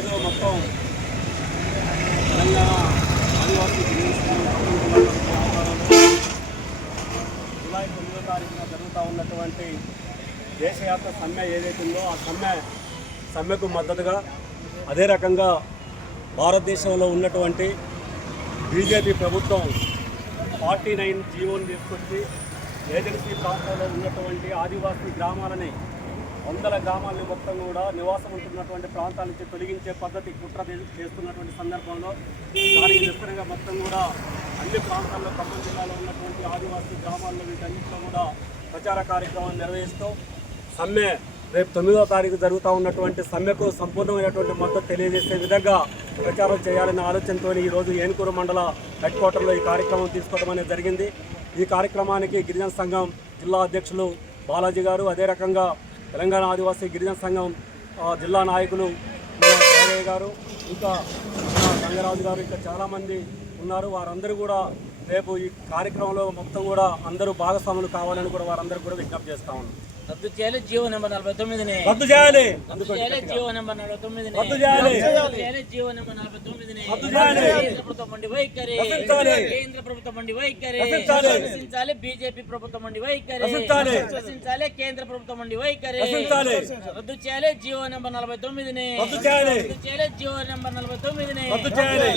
ఈరోజు మొత్తం తెలంగాణ ఆదివాసీ గిరిజన జూలై తొమ్మిదో తారీఖున జరుగుతూ ఉన్నటువంటి దేశవ్యాప్త సమ్మె ఏదైతే ఉందో ఆ సమ్మె సమ్మెకు మద్దతుగా అదే రకంగా భారతదేశంలో ఉన్నటువంటి బీజేపీ ప్రభుత్వం ఫార్టీ నైన్ జీవోని తీసుకొచ్చి ఏజెన్సీ ప్రాంతంలో ఉన్నటువంటి ఆదివాసీ గ్రామాలని వందల గ్రామాలని మొత్తం కూడా నివాసం ఉంటున్నటువంటి ప్రాంతాల నుంచి తొలగించే పద్ధతి కుట్ర చేస్తున్నటువంటి సందర్భంలో దానికి నిరసనగా మొత్తం కూడా అన్ని ప్రాంతాల్లో ఖమ్మం జిల్లాలో ఉన్నటువంటి ఆదివాసీ గ్రామాల్లో వీటన్నింటిలో కూడా ప్రచార కార్యక్రమాన్ని నిర్వహిస్తూ సమ్మె రేపు తొమ్మిదవ తారీఖు జరుగుతూ ఉన్నటువంటి సమ్మెకు సంపూర్ణమైనటువంటి మద్దతు తెలియజేసే విధంగా ప్రచారం చేయాలనే ఆలోచనతో ఈరోజు ఏనుకూరు మండల హెడ్ క్వార్టర్లో ఈ కార్యక్రమం తీసుకోవడం అనేది జరిగింది. ఈ కార్యక్రమానికి గిరిజన సంఘం జిల్లా అధ్యక్షులు బాలాజీ గారు అదే రకంగా తెలంగాణ ఆదివాసీ గిరిజన సంఘం జిల్లా నాయకులు మన దేవయ్య గారు ఇంకా మన గంగరాజు గారు ఇంకా చాలామంది ఉన్నారు. వారందరూ కూడా రేపు ఈ కార్యక్రమంలో మొత్తం కూడా అందరూ భాగస్వాములు కావాలని కూడా వారందరూ కూడా విజ్ఞప్తి చేస్తా ఉన్నాం. రద్దు చేయాలి జీవో నెంబర్ నలభై తొమ్మిదిని రద్దు చేయాలి రద్దు చేయాలి జీవో నెంబర్ నలభై తొమ్మిదిని రద్దు చేయాలి. చేయాలి జీవో నెంబర్ నలభై తొమ్మిదిని రద్దు చేయాలి. కేంద్ర ప్రభుత్వం మండి వైఖరి. కేంద్ర ప్రభుత్వం మండి వైఖరి. రచించాలి బీజేపీ ప్రభుత్వం మండి వైఖరి. రచించాలి కేంద్ర ప్రభుత్వం మండి వైఖరి. రద్దు చేయాలి జీవో నెంబర్ నలభై తొమ్మిదిని రద్దు చేయాలి. రద్దు చేయాలి జీవో నెంబర్ నలభై తొమ్మిదిని రద్దు చేయాలి